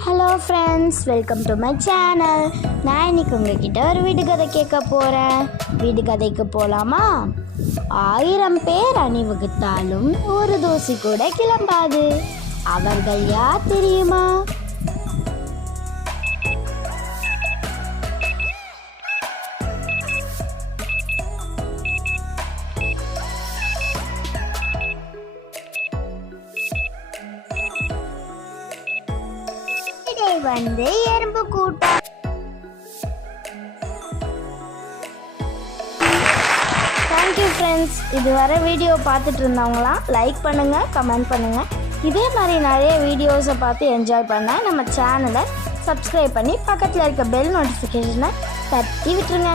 Hello friends welcome to my channel நான் இன்னைக்கு உங்ககிட்ட ஒரு வீடு கதை கேட்க போகிறேன் வீடு கதைக்கு போகலாமா ஆயிரம் பேர் அணிவகுத்தாலும் ஒரு தோசை கூட கிளம்பாது. அவர்கள் யார் தெரியுமா? இதை வந்து எறும்பு கூட்டம். தேங்க்யூ ஃப்ரெண்ட்ஸ் இதுவரை வீடியோ பார்த்துட்டு இருந்தவங்களாம் லைக் பண்ணுங்கள் கமெண்ட் பண்ணுங்கள் இதே மாதிரி நிறைய வீடியோஸை பார்த்து என்ஜாய் பண்ண நம்ம சேனலை சப்ஸ்கிரைப் பண்ணி பக்கத்தில் இருக்க பெல் நோட்டிஃபிகேஷனை தட்டி விட்டுருங்க.